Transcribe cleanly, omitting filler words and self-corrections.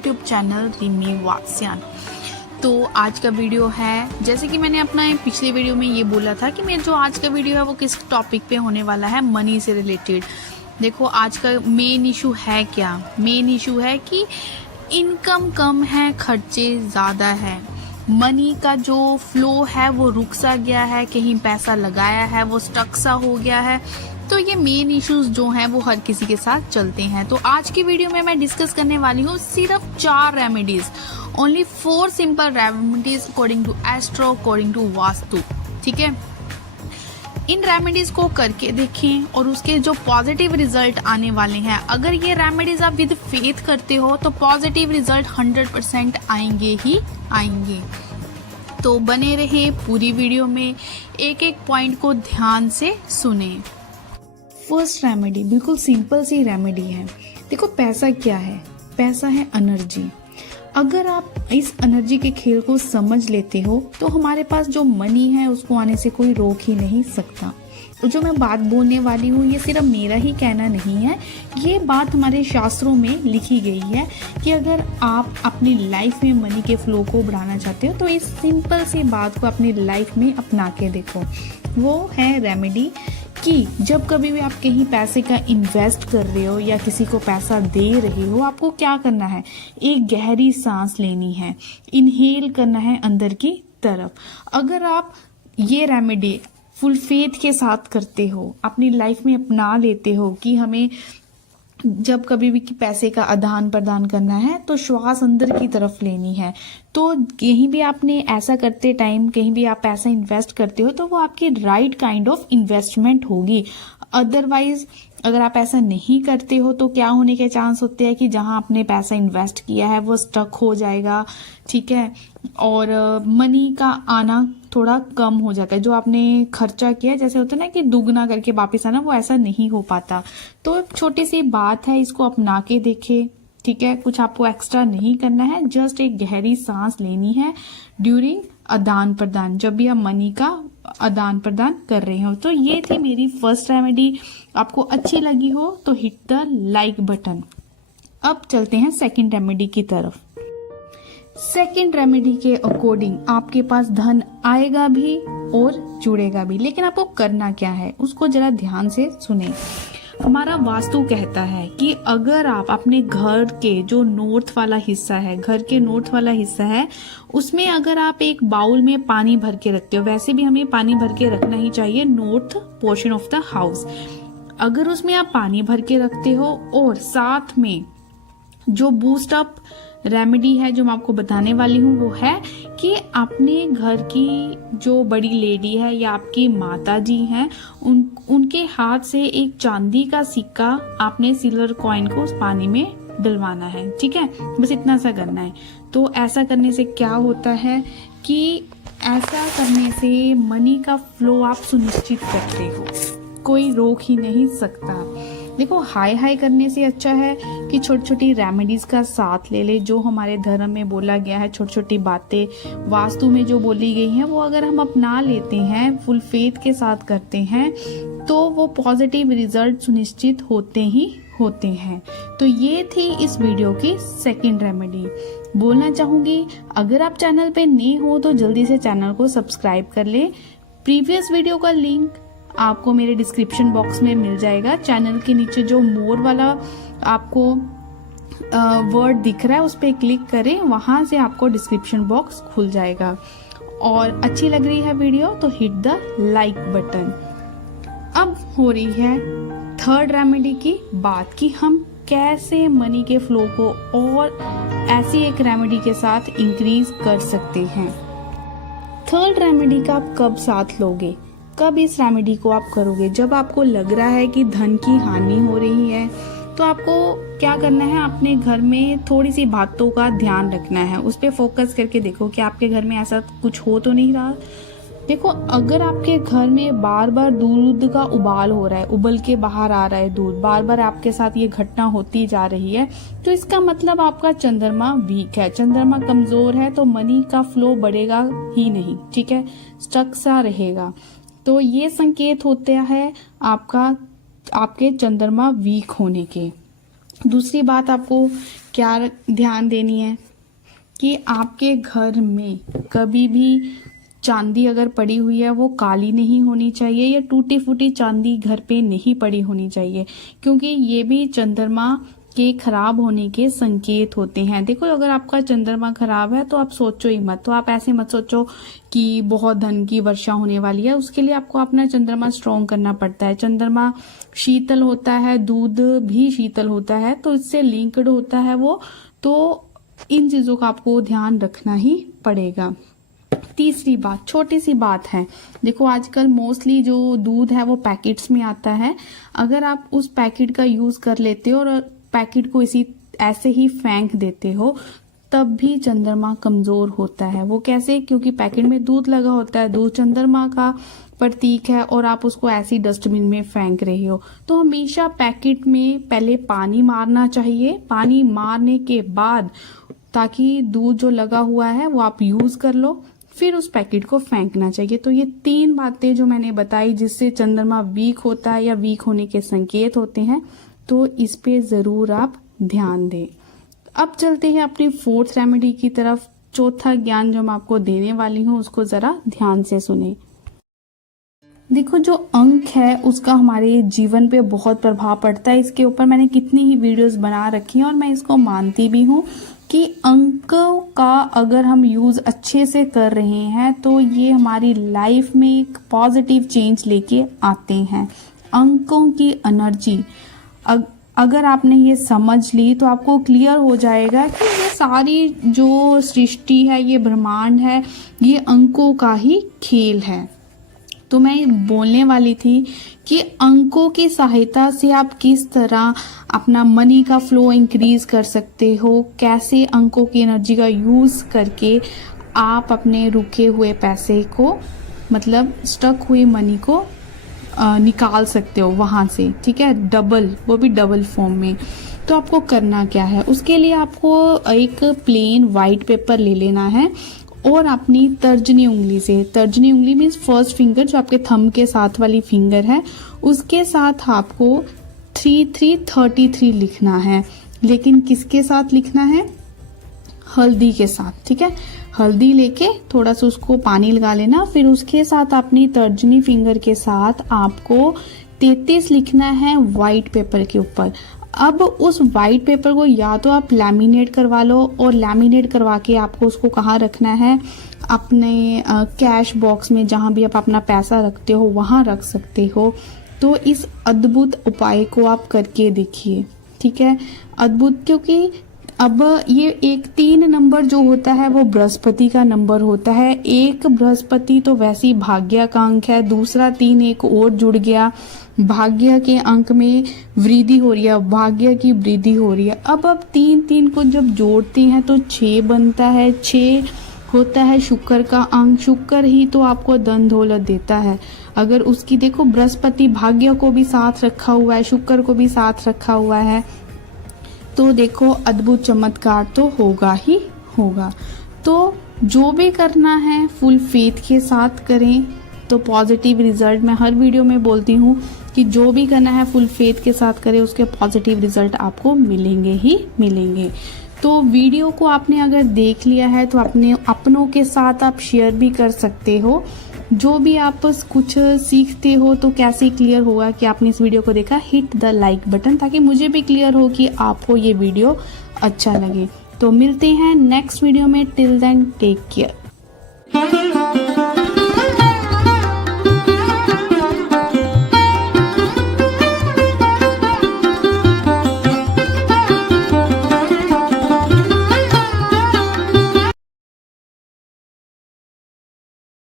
YouTube channel Rimi Vatsyayan. तो आज का वीडियो है, जैसे कि मैंने अपना पिछले वीडियो में ये बोला था कि मेरा जो आज का वीडियो है वो किस टॉपिक पे होने वाला है, मनी से रिलेटेड। देखो आज का मेन इशू है क्या? मेन इशू है कि इनकम कम है, खर्चे ज़्यादा है, मनी का जो फ्लो है वो रुक सा गया है, कहीं पैसा लगाया है वो स्टक सा हो गया है। तो ये मेन इश्यूज जो हैं वो हर किसी के साथ चलते हैं। तो आज की वीडियो में मैं डिस्कस करने वाली हूँ सिर्फ 4 remedies, only 4 simple remedies according to astro, according to vastu. ठीक है, इन रेमेडीज को करके देखें और उसके जो पॉजिटिव रिजल्ट आने वाले हैं, अगर ये रेमेडीज आप विद फेथ करते हो तो पॉजिटिव रिजल्ट 100% आएंगे ही आएंगे। तो बने रहे पूरी वीडियो में, एक एक पॉइंट को ध्यान से सुने। फर्स्ट रेमेडी बिल्कुल सिंपल सी रेमेडी है। देखो पैसा क्या है? पैसा है एनर्जी। अगर आप इस एनर्जी के खेल को समझ लेते हो तो हमारे पास जो मनी है उसको आने से कोई रोक ही नहीं सकता। जो मैं बात बोलने वाली हूँ ये सिर्फ मेरा ही कहना नहीं है, ये बात हमारे शास्त्रों में लिखी गई है कि अगर आप अपनी लाइफ में मनी के फ्लो को बढ़ाना चाहते हो तो इस सिंपल सी बात को अपनी लाइफ में अपना के देखो। वो है रेमेडी कि जब कभी भी आप कहीं पैसे का इन्वेस्ट कर रहे हो या किसी को पैसा दे रहे हो, आपको क्या करना है? एक गहरी सांस लेनी है, इनहेल करना है अंदर की तरफ। अगर आप ये रेमेडी फुल फेथ के साथ करते हो, अपनी लाइफ में अपना लेते हो कि हमें जब कभी भी पैसे का आदान प्रदान करना है तो श्वास अंदर की तरफ लेनी है। तो कहीं भी आपने ऐसा करते टाइम कहीं भी आप पैसा इन्वेस्ट करते हो तो वो आपकी राइट काइंड ऑफ इन्वेस्टमेंट होगी। अदरवाइज अगर आप ऐसा नहीं करते हो तो क्या होने के चांस होते हैं कि जहां आपने पैसा इन्वेस्ट किया है वो स्टक हो जाएगा। ठीक है, और मनी का आना थोड़ा कम हो जाता है। जो आपने खर्चा किया, जैसे होता है ना कि दुगना करके वापस आना, वो ऐसा नहीं हो पाता। तो छोटी सी बात है, इसको अपना के देखे। ठीक है, कुछ आपको एक्स्ट्रा नहीं करना है, जस्ट एक गहरी सांस लेनी है ड्यूरिंग आदान प्रदान, जब भी आप मनी का आदान प्रदान कर रहे हो। तो ये थी मेरी फर्स्ट रेमेडी। आपको अच्छी लगी हो तो हिट द लाइक बटन। अब चलते हैं सेकंड रेमेडी की तरफ। सेकंड रेमेडी के अकॉर्डिंग आपके पास धन आएगा भी और जुड़ेगा भी, लेकिन आपको करना क्या है उसको जरा ध्यान से सुने। हमारा वास्तु कहता है कि अगर आप अपने घर के जो नॉर्थ वाला हिस्सा है, घर के नॉर्थ वाला हिस्सा है, उसमें अगर आप एक बाउल में पानी भर के रखते हो, वैसे भी हमें पानी भर के रखना ही चाहिए north portion of the house. अगर उसमें आप पानी भर के रखते हो और साथ में जो बूस्ट अप रेमेडी है जो मैं आपको बताने वाली हूँ वो है कि अपने घर की जो बड़ी लेडी है या आपकी माता जी हैं, उनके हाथ से एक चांदी का सिक्का आपने सिल्वर कॉइन को उस पानी में डलवाना है। ठीक है, बस इतना सा करना है। तो ऐसा करने से क्या होता है कि ऐसा करने से मनी का फ्लो आप सुनिश्चित करते हो, कोई रोक ही नहीं सकता। देखो हाई हाई करने से अच्छा है कि छोटी छोटी रेमेडीज का साथ ले ले। जो हमारे धर्म में बोला गया है, छोटी छोटी बातें वास्तु में जो बोली गई हैं, वो अगर हम अपना लेते हैं, फुल फेथ के साथ करते हैं, तो वो पॉजिटिव रिजल्ट सुनिश्चित होते ही होते हैं। तो ये थी इस वीडियो की सेकंड रेमेडी। बोलना चाहूंगी, अगर आप चैनल पे नए हो तो जल्दी से चैनल को सब्सक्राइब कर ले। प्रीवियस वीडियो का लिंक आपको मेरे डिस्क्रिप्शन बॉक्स में मिल जाएगा। चैनल के नीचे जो मोर वाला आपको वर्ड दिख रहा है उस पर क्लिक करें, वहां से आपको डिस्क्रिप्शन बॉक्स खुल जाएगा। और अच्छी लग रही है वीडियो तो हिट द लाइक बटन। अब हो रही है थर्ड रेमेडी की बात कि हम कैसे मनी के फ्लो को और ऐसी एक रेमेडी के साथ इंक्रीज कर सकते हैं। थर्ड रेमेडी का आप कब साथ लोगे, कब इस रेमेडी को आप करोगे? जब आपको लग रहा है कि धन की हानि हो रही है तो आपको क्या करना है, अपने घर में थोड़ी सी बातों का ध्यान रखना है, उस पर फोकस करके देखो कि आपके घर में ऐसा कुछ हो तो नहीं रहा। देखो अगर आपके घर में बार बार दूध का उबाल हो रहा है, उबल के बाहर आ रहा है दूध, बार बार आपके साथ ये घटना होती जा रही है, तो इसका मतलब आपका चंद्रमा वीक है, चंद्रमा कमजोर है, तो मनी का फ्लो बढ़ेगा ही नहीं। ठीक है, स्टक सा रहेगा। तो ये संकेत होता है आपके चंद्रमा वीक होने के। दूसरी बात आपको क्या ध्यान देनी है कि आपके घर में कभी भी चांदी अगर पड़ी हुई है वो काली नहीं होनी चाहिए या टूटी फूटी चांदी घर पे नहीं पड़ी होनी चाहिए, क्योंकि ये भी चंद्रमा के खराब होने के संकेत होते हैं। देखो अगर आपका चंद्रमा खराब है तो आप सोचो ही मत, तो आप ऐसे मत सोचो कि बहुत धन की वर्षा होने वाली है। उसके लिए आपको अपना चंद्रमा स्ट्रॉन्ग करना पड़ता है। चंद्रमा शीतल होता है, दूध भी शीतल होता है, तो इससे लिंक्ड होता है वो, तो इन चीजों का आपको ध्यान रखना ही पड़ेगा। तीसरी बात, छोटी सी बात है, देखो आजकल मोस्टली जो दूध है वो पैकेट्स में आता है। अगर आप उस पैकेट का यूज कर लेते हो और पैकेट को ऐसे ही फेंक देते हो, तब भी चंद्रमा कमजोर होता है। वो कैसे? क्योंकि पैकेट में दूध लगा होता है, दूध चंद्रमा का प्रतीक है, और आप उसको ऐसी डस्टबिन में फेंक रहे हो। तो हमेशा पैकेट में पहले पानी मारना चाहिए, पानी मारने के बाद ताकि दूध जो लगा हुआ है वो आप यूज कर लो, फिर उस पैकेट को फेंकना चाहिए। तो ये 3 बातें जो मैंने बताई जिससे चंद्रमा वीक होता है या वीक होने के संकेत होते हैं, तो इस पे जरूर आप ध्यान दें। अब चलते हैं अपनी 4th रेमेडी की तरफ। चौथा ज्ञान जो मैं आपको देने वाली हूँ उसको जरा ध्यान से सुने। देखो जो अंक है उसका हमारे जीवन पे बहुत प्रभाव पड़ता है। इसके ऊपर मैंने कितनी ही वीडियोस बना रखी हैं और मैं इसको मानती भी हूँ कि अंकों का अगर हम यूज अच्छे से कर रहे हैं तो ये हमारी लाइफ में एक पॉजिटिव चेंज लेके आते हैं। अंकों की एनर्जी अगर आपने ये समझ ली तो आपको क्लियर हो जाएगा कि ये सारी जो सृष्टि है, ये ब्रह्मांड है, ये अंकों का ही खेल है। तो मैं बोलने वाली थी कि अंकों की सहायता से आप किस तरह अपना मनी का फ्लो इंक्रीज कर सकते हो, कैसे अंकों की एनर्जी का यूज करके आप अपने रुके हुए पैसे को, मतलब स्टक हुई मनी को निकाल सकते हो वहां से, ठीक है, डबल, वो भी डबल फॉर्म में। तो आपको करना क्या है, उसके लिए आपको एक प्लेन वाइट पेपर ले लेना है और अपनी तर्जनी उंगली से, तर्जनी उंगली मीन्स फर्स्ट फिंगर जो आपके थंब के साथ वाली फिंगर है, उसके साथ आपको 3333 लिखना है। लेकिन किसके साथ लिखना है? हल्दी के साथ, ठीक है। हल्दी लेके थोड़ा सा उसको पानी लगा लेना, फिर उसके साथ अपनी तर्जनी फिंगर के साथ आपको 33 लिखना है व्हाइट पेपर के ऊपर। अब उस व्हाइट पेपर को या तो आप लैमिनेट करवा लो, और लैमिनेट करवा के आपको उसको कहाँ रखना है? अपने कैश बॉक्स में, जहां भी आप अपना पैसा रखते हो वहां रख सकते हो। तो इस अद्भुत उपाय को आप करके देखिए, ठीक है। अद्भुत, क्योंकि अब ये एक 3 नंबर जो होता है वो बृहस्पति का नंबर होता है। एक बृहस्पति तो वैसे ही भाग्य का अंक है, दूसरा 3 एक और जुड़ गया, भाग्य के अंक में वृद्धि हो रही है, भाग्य की वृद्धि हो रही है। अब 3 को जब जोड़ते हैं तो 6 बनता है। 6 होता है शुक्र का अंक, शुक्र ही तो आपको धन दौलत देता है। अगर उसकी देखो, बृहस्पति भाग्य को भी साथ रखा हुआ है, शुक्र को भी साथ रखा हुआ है, तो देखो अद्भुत चमत्कार तो होगा ही होगा। तो जो भी करना है फुल फेथ के साथ करें तो पॉजिटिव रिजल्ट, मैं हर वीडियो में बोलती हूँ कि जो भी करना है फुल फेथ के साथ करें, उसके पॉजिटिव रिजल्ट आपको मिलेंगे ही मिलेंगे। तो वीडियो को आपने अगर देख लिया है तो अपने अपनों के साथ आप शेयर भी कर सकते हो। जो भी आप कुछ सीखते हो तो कैसे क्लियर होगा कि आपने इस वीडियो को देखा, हिट द लाइक बटन, ताकि मुझे भी क्लियर हो कि आपको ये वीडियो अच्छा लगे। तो मिलते हैं नेक्स्ट वीडियो में, टिल देन टेक केयर।